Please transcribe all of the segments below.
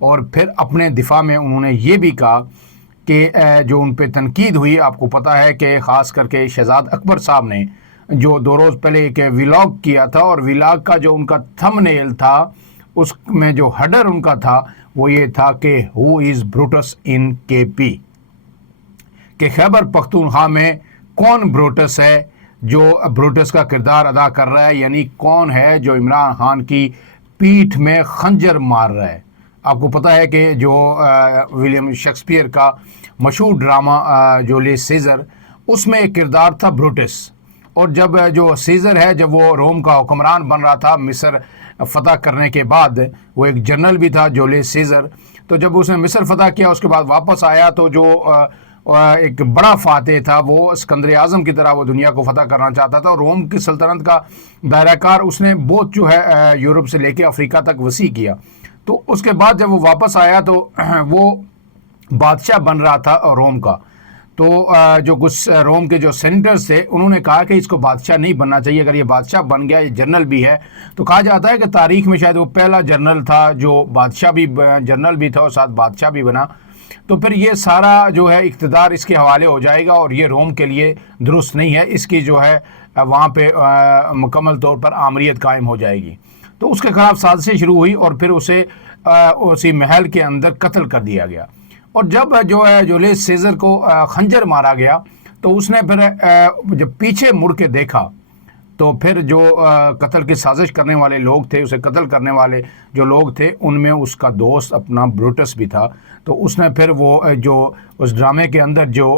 اور پھر اپنے دفاع میں انہوں نے یہ بھی کہا کہ جو ان پہ تنقید ہوئی، آپ کو پتہ ہے کہ خاص کر کے شہزاد اکبر صاحب نے جو 2 روز پہلے ایک ولاگ کیا تھا، اور ولاگ کا جو ان کا تھم نیل تھا اس میں جو ہیڈر ان کا تھا وہ یہ تھا کہ ہو از بروٹس ان کے پی، کہ خیبر پختونخوا میں کون بروٹس ہے جو بروٹس کا کردار ادا کر رہا ہے، یعنی کون ہے جو عمران خان کی پیٹھ میں خنجر مار رہا ہے۔ آپ کو پتہ ہے کہ جو ولیم شیکسپیئر کا مشہور ڈرامہ جولیس سیزر، اس میں ایک کردار تھا بروٹس، اور جب جو سیزر ہے جب وہ روم کا حکمران بن رہا تھا مصر فتح کرنے کے بعد، وہ ایک جنرل بھی تھا جولیس سیزر، تو جب اس نے مصر فتح کیا اس کے بعد واپس آیا تو جو ایک بڑا فاتح تھا، وہ اسکندر اعظم کی طرح وہ دنیا کو فتح کرنا چاہتا تھا، اور روم کی سلطنت کا دائرہ کار اس نے بہت جو ہے یورپ سے لے کے افریقہ تک وسیع کیا۔ تو اس کے بعد جب وہ واپس آیا تو وہ بادشاہ بن رہا تھا روم کا، تو جو کچھ روم کے جو سینیٹرز تھے انہوں نے کہا کہ اس کو بادشاہ نہیں بننا چاہیے، اگر یہ بادشاہ بن گیا، یہ جنرل بھی ہے، تو کہا جاتا ہے کہ تاریخ میں شاید وہ پہلا جنرل تھا جو بادشاہ بھی جنرل بھی تھا اور ساتھ بادشاہ بھی بنا، تو پھر یہ سارا جو ہے اقتدار اس کے حوالے ہو جائے گا، اور یہ روم کے لیے درست نہیں ہے، اس کی جو ہے وہاں پہ مکمل طور پر آمریت قائم ہو جائے گی۔ تو اس کے خلاف سازشیں شروع ہوئی اور پھر اسے اسی محل کے اندر قتل کر دیا گیا، اور جب جو ہے جولیس سیزر کو خنجر مارا گیا تو اس نے پھر جب پیچھے مڑ کے دیکھا تو پھر جو قتل کی سازش کرنے والے لوگ تھے، اسے قتل کرنے والے جو لوگ تھے، ان میں اس کا دوست اپنا بروٹس بھی تھا، تو اس نے پھر وہ جو اس ڈرامے کے اندر جو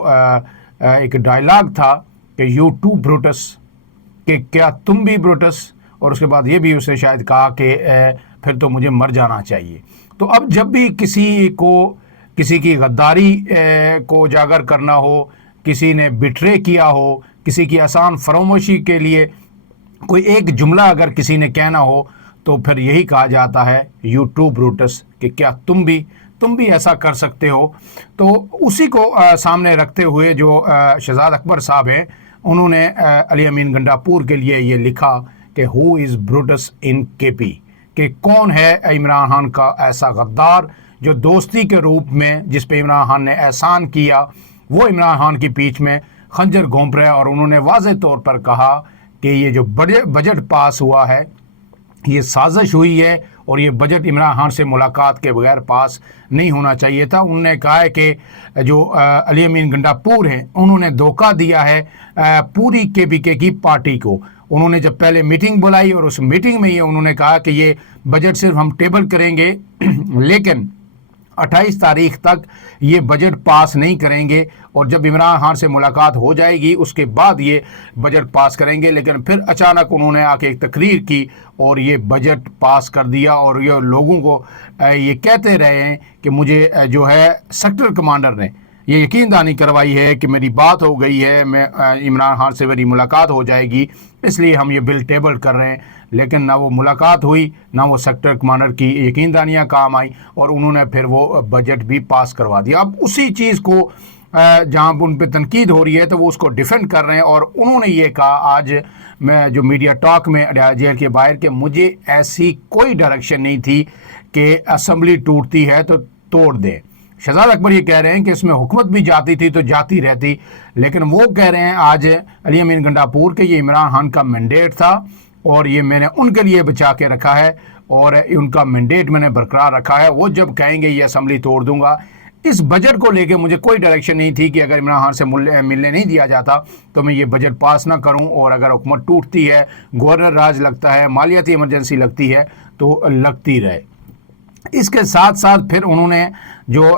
ایک ڈائلاگ تھا کہ یو ٹو بروٹس، کہ کیا تم بھی بروٹس، اور اس کے بعد یہ بھی اسے شاید کہا کہ پھر تو مجھے مر جانا چاہیے۔ تو اب جب بھی کسی کی غداری کو اجاگر کرنا ہو، کسی نے بٹرے کیا ہو، کسی کی آسان فراموشی کے لیے کوئی ایک جملہ اگر کسی نے کہنا ہو تو پھر یہی کہا جاتا ہے یو ٹو بروٹس، کہ کیا تم بھی ایسا کر سکتے ہو۔ تو اسی کو سامنے رکھتے ہوئے جو شہزاد اکبر صاحب ہیں انہوں نے علی امین گنڈاپور کے لیے یہ لکھا کہ ہو از بروٹس ان کے پی، کہ کون ہے عمران خان کا ایسا غدار جو دوستی کے روپ میں جس پہ عمران خان نے احسان کیا وہ عمران خان کی پیٹھ میں خنجر گھونپ رہا ہے۔ اور انہوں نے واضح طور پر کہا کہ یہ جو بجٹ پاس ہوا ہے یہ سازش ہوئی ہے، اور یہ بجٹ عمران خان سے ملاقات کے بغیر پاس نہیں ہونا چاہیے تھا۔ انہوں نے کہا ہے کہ جو علی امین گنڈاپور ہیں انہوں نے دھوکہ دیا ہے پوری KPK کی پارٹی کو۔ انہوں نے جب پہلے میٹنگ بلائی اور اس میٹنگ میں یہ انہوں نے کہا کہ یہ بجٹ صرف ہم ٹیبل کریں گے لیکن 28 تاریخ تک یہ بجٹ پاس نہیں کریں گے، اور جب عمران خان سے ملاقات ہو جائے گی اس کے بعد یہ بجٹ پاس کریں گے۔ لیکن پھر اچانک انہوں نے آ کے ایک تقریر کی اور یہ بجٹ پاس کر دیا، اور یہ لوگوں کو یہ کہتے رہے ہیں کہ مجھے جو ہے سیکٹر کمانڈر نے یہ یقین دہانی کروائی ہے کہ میری بات ہو گئی ہے، میں عمران خان سے میری ملاقات ہو جائے گی، اس لیے ہم یہ بل ٹیبل کر رہے ہیں۔ لیکن نہ وہ ملاقات ہوئی، نہ وہ سیکٹر کمانڈر کی یقین دہانیاں کام آئیں، اور انہوں نے پھر وہ بجٹ بھی پاس کروا دیا۔ اب اسی چیز کو جہاں ان پہ تنقید ہو رہی ہے تو وہ اس کو ڈیفینڈ کر رہے ہیں، اور انہوں نے یہ کہا آج میں جو میڈیا ٹاک میں جیل کے باہر کہ مجھے ایسی کوئی ڈائریکشن نہیں تھی کہ اسمبلی ٹوٹتی ہے تو توڑ دیں۔ شہزاد اکبر یہ کہہ رہے ہیں کہ اس میں حکومت بھی جاتی تھی تو جاتی رہتی، لیکن وہ کہہ رہے ہیں آج علی امین گنڈاپور کہ یہ عمران خان کا مینڈیٹ تھا اور یہ میں نے ان کے لیے بچا کے رکھا ہے، اور ان کا مینڈیٹ میں نے برقرار رکھا ہے، وہ جب کہیں گے یہ اسمبلی توڑ دوں گا۔ اس بجٹ کو لے کے مجھے کوئی ڈائریکشن نہیں تھی کہ اگر عمران خان سے ملنے نہیں دیا جاتا تو میں یہ بجٹ پاس نہ کروں، اور اگر حکومت ٹوٹتی ہے، گورنر راج لگتا ہے، مالیاتی ایمرجنسی لگتی ہے تو لگتی رہے۔ اس کے ساتھ ساتھ پھر انہوں نے جو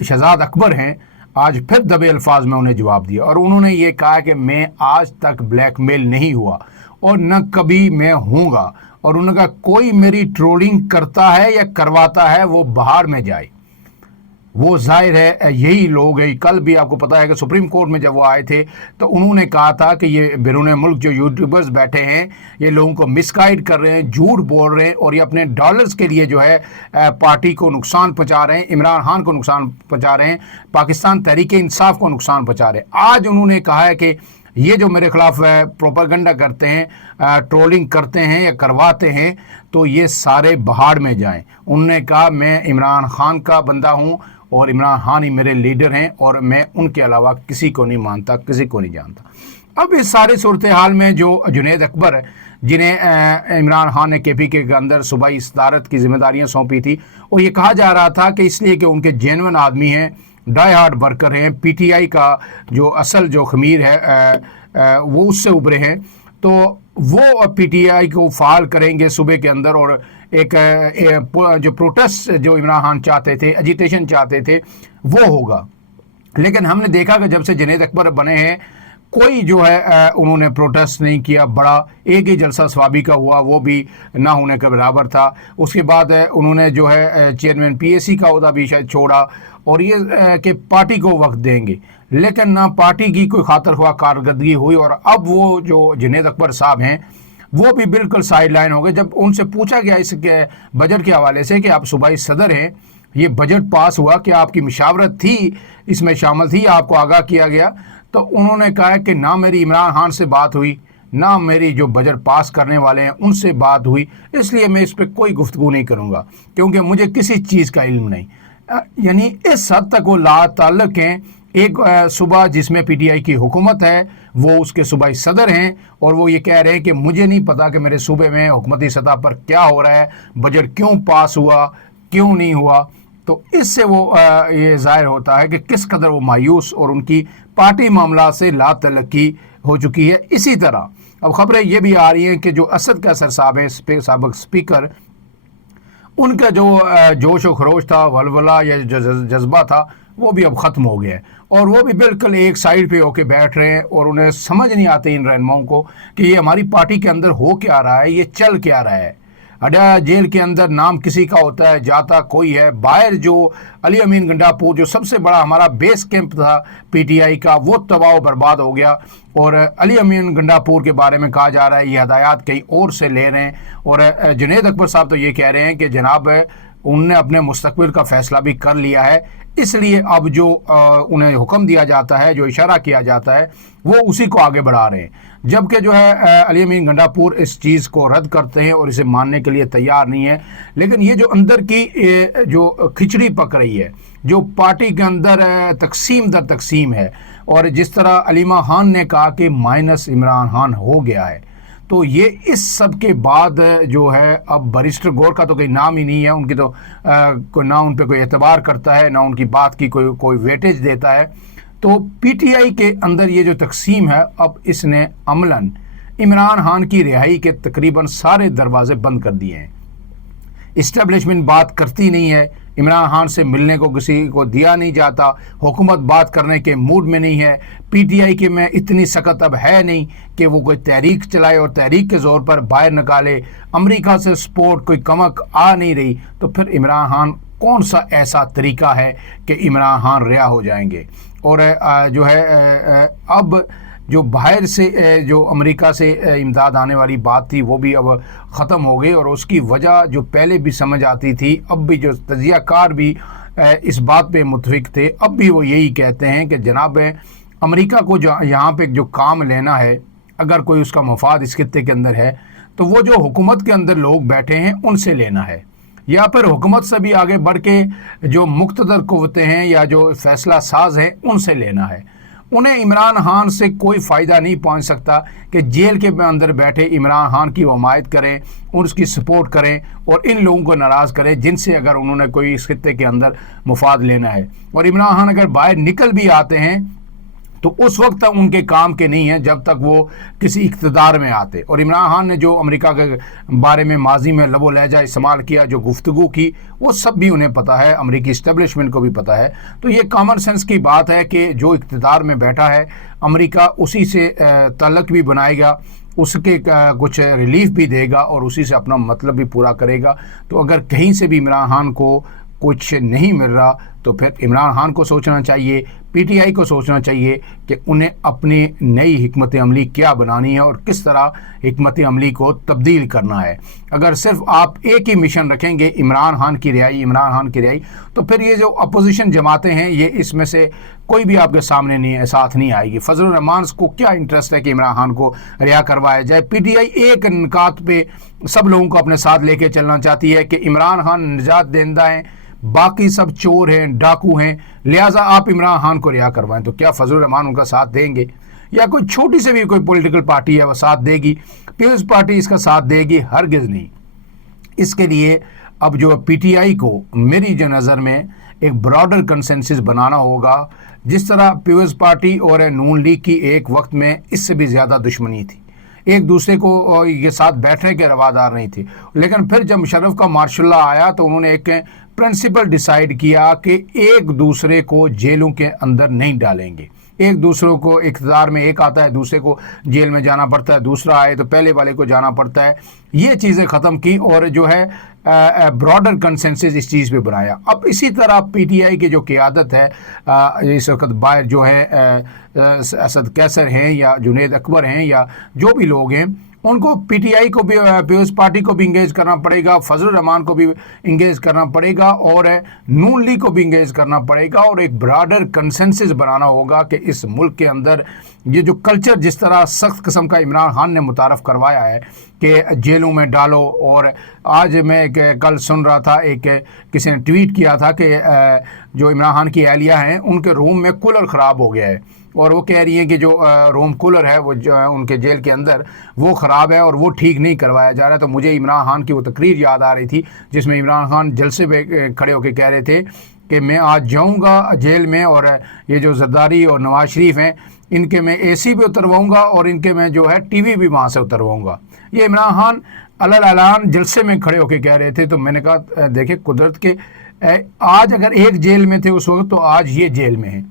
شہزاد اکبر ہیں آج پھر دبے الفاظ میں انہیں جواب دیا، اور انہوں نے یہ کہا کہ میں آج تک بلیک میل نہیں ہوا اور نہ کبھی میں ہوں گا، اور انہوں نے کہا کوئی میری ٹرولنگ کرتا ہے یا کرواتا ہے وہ باہر میں جائے۔ وہ ظاہر ہے یہی لوگ ہیں۔ کل بھی آپ کو پتا ہے کہ سپریم کورٹ میں جب وہ آئے تھے تو انہوں نے کہا تھا کہ یہ بیرون ملک جو یوٹیوبرز بیٹھے ہیں یہ لوگوں کو مس گائیڈ کر رہے ہیں، جھوٹ بول رہے ہیں، اور یہ اپنے ڈالرز کے لیے جو ہے پارٹی کو نقصان پہنچا رہے ہیں، عمران خان کو نقصان پہنچا رہے ہیں، پاکستان تحریک انصاف کو نقصان پہنچا رہے ہیں۔ آج انہوں نے کہا ہے کہ یہ جو میرے خلاف پروپیگنڈا کرتے ہیں، ٹرولنگ کرتے ہیں یا کرواتے ہیں، تو یہ سارے بہاڑ میں جائیں۔ انہوں نے کہا میں عمران خان کا بندہ ہوں اور عمران خان ہی میرے لیڈر ہیں اور میں ان کے علاوہ کسی کو نہیں مانتا، کسی کو نہیں جانتا۔ اب اس سارے صورتحال میں جو جنید اکبر، جنہیں عمران خان نے کے پی کے اندر صوبائی صدارت کی ذمہ داریاں سونپی تھی، اور یہ کہا جا رہا تھا کہ اس لیے کہ ان کے جینون آدمی ہیں، ڈائی ہارڈ ورکر ہیں، پی ٹی آئی کا جو اصل جو خمیر ہے وہ اس سے ابھرے ہیں، تو وہ پی ٹی آئی کو فعال کریں گے صوبے کے اندر، اور ایک جو پروٹیسٹ جو عمران خان چاہتے تھے، ایجیٹیشن چاہتے تھے، وہ ہوگا۔ لیکن ہم نے دیکھا کہ جب سے جنید اکبر بنے ہیں، کوئی جو ہے انہوں نے پروٹیسٹ نہیں کیا بڑا، ایک ہی جلسہ ثوابی کا ہوا، وہ بھی نہ ہونے کے برابر تھا۔ اس کے بعد انہوں نے جو ہے چیئرمین پی اے سی کا عہدہ بھی شاید چھوڑا، اور یہ کہ پارٹی کو وقت دیں گے، لیکن نہ پارٹی کی کوئی خاطر خواہ کارکردگی ہوئی۔ اور اب وہ جو جنید اکبر صاحب ہیں وہ بھی بالکل سائیڈ لائن ہو گئے۔ جب ان سے پوچھا گیا اس کے بجٹ کے حوالے سے کہ آپ صوبائی صدر ہیں، یہ بجٹ پاس ہوا، کہ آپ کی مشاورت تھی، اس میں شامل تھی، آپ کو آگاہ کیا گیا، تو انہوں نے کہا کہ نہ میری عمران خان سے بات ہوئی، نہ میری جو بجٹ پاس کرنے والے ہیں ان سے بات ہوئی، اس لیے میں اس پہ کوئی گفتگو نہیں کروں گا، کیونکہ مجھے کسی چیز کا علم نہیں۔ یعنی اس حد تک وہ لا تعلق ہیں۔ ایک صوبہ جس میں پی ٹی آئی کی حکومت ہے، وہ اس کے صوبائی صدر ہیں، اور وہ یہ کہہ رہے ہیں کہ مجھے نہیں پتا کہ میرے صوبے میں حکومتی سطح پر کیا ہو رہا ہے، بجٹ کیوں پاس ہوا، کیوں نہیں ہوا۔ تو اس سے وہ یہ ظاہر ہوتا ہے کہ کس قدر وہ مایوس اور ان کی پارٹی معاملات سے لا تعلقی ہو چکی ہے۔ اسی طرح اب خبریں یہ بھی آ رہی ہیں کہ جو اسد قیصر صاحب ہیں، سابق اسپیکر، ان کا جو جوش و خروش تھا، ولولہ یا جذبہ تھا، وہ بھی اب ختم ہو گیا ہے، اور وہ بھی بالکل ایک سائیڈ پہ ہو کے بیٹھ رہے ہیں، اور انہیں سمجھ نہیں آتے ان رہنماؤں کو کہ یہ ہماری پارٹی کے اندر ہو کیا رہا ہے، یہ چل کیا رہا ہے۔ اڈیا جیل کے اندر نام کسی کا ہوتا ہے، جاتا کوئی ہے، باہر جو علی امین گنڈا پور جو سب سے بڑا ہمارا بیس کیمپ تھا پی ٹی آئی کا، وہ تباہ و برباد ہو گیا، اور علی امین گنڈا پور کے بارے میں کہا جا رہا ہے یہ ہدایات کہیں اور سے لے رہے ہیں، اور جنید اکبر صاحب تو یہ کہہ رہے ہیں کہ جناب انہوں نے اپنے مستقبل کا فیصلہ بھی کر لیا ہے، اس لیے اب جو انہیں حکم دیا جاتا ہے، جو اشارہ کیا جاتا ہے، وہ اسی کو آگے بڑھا رہے ہیں۔ جبکہ جو ہے علی امین گنڈا پور اس چیز کو رد کرتے ہیں اور اسے ماننے کے لیے تیار نہیں ہے۔ لیکن یہ جو اندر کی جو کھچڑی پک رہی ہے، جو پارٹی کے اندر تقسیم در تقسیم ہے، اور جس طرح علیمہ خان نے کہا کہ مائنس عمران خان ہو گیا ہے، تو یہ اس سب کے بعد جو ہے اب بیرسٹر گور کا تو کوئی نام ہی نہیں ہے، ان کی تو نہ ان پہ کوئی اعتبار کرتا ہے، نہ ان کی بات کی کوئی ویٹیج دیتا ہے۔ تو پی ٹی آئی کے اندر یہ جو تقسیم ہے، اب اس نے عملاً عمران خان کی رہائی کے تقریباً سارے دروازے بند کر دیے ہیں۔ اسٹیبلشمنٹ بات کرتی نہیں ہے، عمران خان سے ملنے کو کسی کو دیا نہیں جاتا، حکومت بات کرنے کے موڈ میں نہیں ہے، پی ٹی آئی کے میں اتنی سخت اب ہے نہیں کہ وہ کوئی تحریک چلائے اور تحریک کے زور پر باہر نکالے، امریکہ سے سپورٹ کوئی کمک آ نہیں رہی، تو پھر عمران خان کون سا ایسا طریقہ ہے کہ عمران خان رہا ہو جائیں گے؟ اور جو ہے اب جو باہر سے جو امریکہ سے امداد آنے والی بات تھی، وہ بھی اب ختم ہو گئی، اور اس کی وجہ جو پہلے بھی سمجھ آتی تھی، اب بھی جو تجزیہ کار بھی اس بات پہ متفق تھے، اب بھی وہ یہی کہتے ہیں کہ جناب امریکہ کو جو یہاں پہ جو کام لینا ہے، اگر کوئی اس کا مفاد اس خطے کے اندر ہے، تو وہ جو حکومت کے اندر لوگ بیٹھے ہیں ان سے لینا ہے، یا پھر حکومت سے بھی آگے بڑھ کے جو مقتدر قوتیں ہیں یا جو فیصلہ ساز ہیں ان سے لینا ہے۔ انہیں عمران خان سے کوئی فائدہ نہیں پہنچ سکتا کہ جیل کے اندر بیٹھے عمران خان کی حمایت کریں اور اس کی سپورٹ کریں اور ان لوگوں کو ناراض کریں جن سے اگر انہوں نے کوئی اس خطے کے اندر مفاد لینا ہے۔ اور عمران خان اگر باہر نکل بھی آتے ہیں تو اس وقت تک ان کے کام کے نہیں ہیں جب تک وہ کسی اقتدار میں آتے۔ اور عمران خان نے جو امریکہ کے بارے میں ماضی میں لب و لہجہ استعمال کیا، جو گفتگو کی، وہ سب بھی انہیں پتہ ہے، امریکی اسٹیبلشمنٹ کو بھی پتہ ہے۔ تو یہ کامن سینس کی بات ہے کہ جو اقتدار میں بیٹھا ہے امریکہ اسی سے تعلق بھی بنائے گا، اس کے کچھ ریلیف بھی دے گا اور اسی سے اپنا مطلب بھی پورا کرے گا۔ تو اگر کہیں سے بھی عمران خان کو کچھ نہیں مل رہا تو تو پھر عمران خان کو سوچنا چاہیے, پی ٹی آئی کو سوچنا چاہیے کہ انہیں اپنی نئی حکمت عملی کیا بنانی ہے اور کس طرح حکمت عملی کو تبدیل کرنا ہے. اگر صرف آپ ایک ہی مشن رکھیں گے عمران خان کی رہائی, تو پھر یہ جو اپوزیشن جماعتیں ہیں یہ اس میں سے کوئی بھی آپ کے سامنے ساتھ نہیں آئے گی. فضل الرحمان کو کیا انٹرسٹ ہے کہ عمران خان کو رہا کروایا جائے؟ پی ٹی آئی ایک نکات پہ سب لوگوں کو اپنے ساتھ لے کے چلنا چاہتی ہے کہ عمران خان نجات دہندہ ہیں, باقی سب چور ہیں, ڈاکو ہیں, لہٰذا آپ عمران خان کو رہا کروائیں. تو کیا فضل الرحمان ان کا ساتھ دیں گے؟ یا کوئی چھوٹی سے بھی کوئی پولیٹیکل پارٹی ہے وہ ساتھ دے گی؟ پیپلز پارٹی اس کا ساتھ دے گی؟ ہرگز نہیں. اس کے لیے اب جو پی ٹی آئی کو میری جو نظر میں ایک براڈر کنسنسس بنانا ہوگا. جس طرح پیپلز پارٹی اور نون لیگ کی ایک وقت میں اس سے بھی زیادہ دشمنی تھی, ایک دوسرے کو یہ ساتھ بیٹھنے کے روادار نہیں تھے, لیکن پھر جب مشرف کا مارشل لا آیا تو انہوں نے ایک پرنسپل ڈیسائیڈ کیا کہ ایک دوسرے کو جیلوں کے اندر نہیں ڈالیں گے. ایک دوسروں کو اقتدار میں ایک آتا ہے, دوسرے کو جیل میں جانا پڑتا ہے, دوسرا آئے تو پہلے والے کو جانا پڑتا ہے. یہ چیزیں ختم کی اور جو ہے براڈر کنسنسس اس چیز پہ بنایا. اب اسی طرح پی ٹی آئی کی جو قیادت ہے اس وقت باہر جو ہے اسد کیسر ہیں یا جنید اکبر ہیں یا جو بھی لوگ ہیں, ان کو پی ٹی آئی کو بھی پیپلز پارٹی کو بھی انگیج کرنا پڑے گا, فضل الرحمان کو بھی انگیج کرنا پڑے گا اور نون لیگ کو بھی انگیج کرنا پڑے گا, اور ایک براڈر کنسنسس بنانا ہوگا کہ اس ملک کے اندر یہ جو کلچر جس طرح سخت قسم کا عمران خان نے متعارف کروایا ہے کہ جیلوں میں ڈالو. اور آج میں کل سن رہا تھا, ایک کسی نے ٹویٹ کیا تھا کہ جو عمران خان کی اہلیہ ہیں ان کے روم میں کولر خراب ہو گیا ہے, اور وہ کہہ رہی ہیں کہ جو روم کولر ہے وہ ان کے جیل کے اندر وہ خراب ہے اور وہ ٹھیک نہیں کروایا جا رہا ہے. تو مجھے عمران خان کی وہ تقریر یاد آ رہی تھی جس میں عمران خان جلسے پہ کھڑے ہو کے کہہ رہے تھے کہ میں آج جاؤں گا جیل میں اور یہ جو زرداری اور نواز شریف ہیں ان کے میں اے سی بھی اترواؤں گا اور ان کے میں جو ہے ٹی وی بھی وہاں سے اترواؤں گا. یہ عمران خان اعلان جلسے میں کھڑے ہو کے کہہ رہے تھے. تو میں نے کہا دیکھیں قدرت کے آج اگر ایک جیل میں تھے اس وقت, تو آج یہ جیل میں ہیں.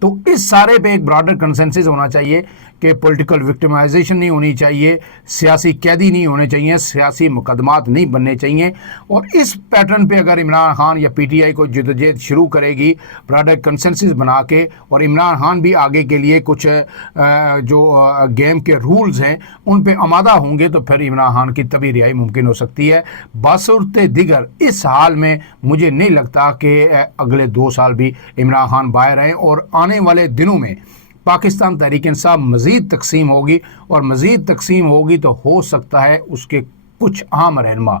تو اس سارے پہ ایک براڈر کنسنسس ہونا چاہیے کہ پولیٹیکل وکٹمائزیشن نہیں ہونی چاہیے, سیاسی قیدی نہیں ہونے چاہیے, سیاسی مقدمات نہیں بننے چاہیے. اور اس پیٹرن پہ اگر عمران خان یا پی ٹی آئی کو جدوجہد شروع کرے گی براڈر کنسنسس بنا کے, اور عمران خان بھی آگے کے لیے کچھ جو گیم کے رولز ہیں ان پہ آمادہ ہوں گے, تو پھر عمران خان کی تبھی رہائی ممکن ہو سکتی ہے. بصورت دیگر اس حال میں مجھے نہیں لگتا کہ اگلے 2 سال بھی عمران خان باہر ہیں, اور آنے والے دنوں میں پاکستان تحریک انصاف مزید تقسیم ہوگی, اور مزید تقسیم ہوگی تو ہو سکتا ہے اس کے کچھ اہم رہنما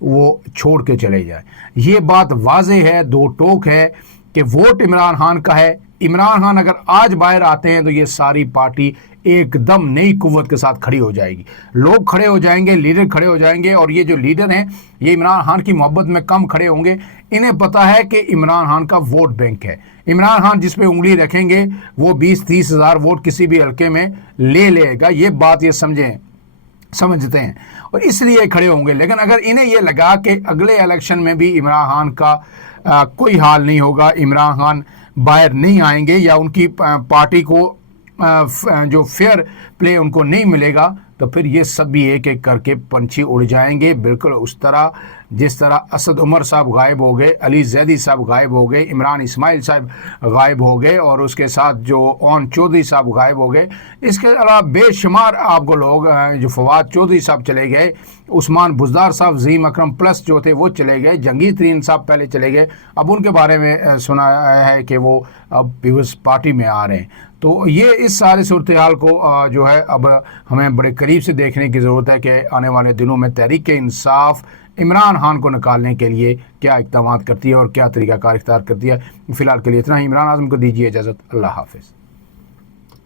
وہ چھوڑ کے چلے جائیں. یہ بات واضح ہے, 2 ٹوک ہے کہ ووٹ عمران خان کا ہے. عمران خان اگر آج باہر آتے ہیں تو یہ ساری پارٹی ایک دم نئی قوت کے ساتھ کھڑی ہو جائے گی, لوگ کھڑے ہو جائیں گے, لیڈر کھڑے ہو جائیں گے, اور یہ جو لیڈر ہیں یہ عمران خان کی محبت میں کم کھڑے ہوں گے. انہیں پتا ہے کہ عمران خان کا ووٹ بینک ہے. عمران خان جس پہ انگلی رکھیں گے وہ 20-30 ہزار ووٹ کسی بھی حلقے میں لے گا. یہ بات یہ سمجھتے ہیں اور اس لیے کھڑے ہوں گے. لیکن اگر انہیں یہ لگا کہ اگلے الیکشن میں بھی عمران خان کا کوئی حال نہیں ہوگا, عمران خان باہر نہیں آئیں گے, یا ان کی پارٹی کو جو فیئر پلے ان کو نہیں ملے گا, تو پھر یہ سب بھی ایک ایک کر کے پنچھی اڑ جائیں گے. بالکل اس طرح جس طرح اسد عمر صاحب غائب ہو گئے, علی زیدی صاحب غائب ہو گئے, عمران اسماعیل صاحب غائب ہو گئے, اور اس کے ساتھ جو اون چودھری صاحب غائب ہو گئے. اس کے علاوہ بے شمار آپ کو لوگ, جو فواد چودھری صاحب چلے گئے, عثمان بزدار صاحب, زیم اکرم پلس جو تھے وہ چلے گئے, جنگی ترین صاحب پہلے چلے گئے, اب ان کے بارے میں سنا ہے کہ وہ اب پیپلز پارٹی میں آ رہے ہیں. تو یہ اس سارے صورتحال کو جو ہے اب ہمیں بڑے قریب سے دیکھنے کی ضرورت ہے کہ آنے والے دنوں میں تحریک انصاف عمران خان کو نکالنے کے لیے کیا اقدامات کرتی ہے اور کیا طریقہ کار اختیار کرتی ہے. فی الحال کے لیے اتنا ہی. عمران اعظم کو دیجیے اجازت. اللہ حافظ.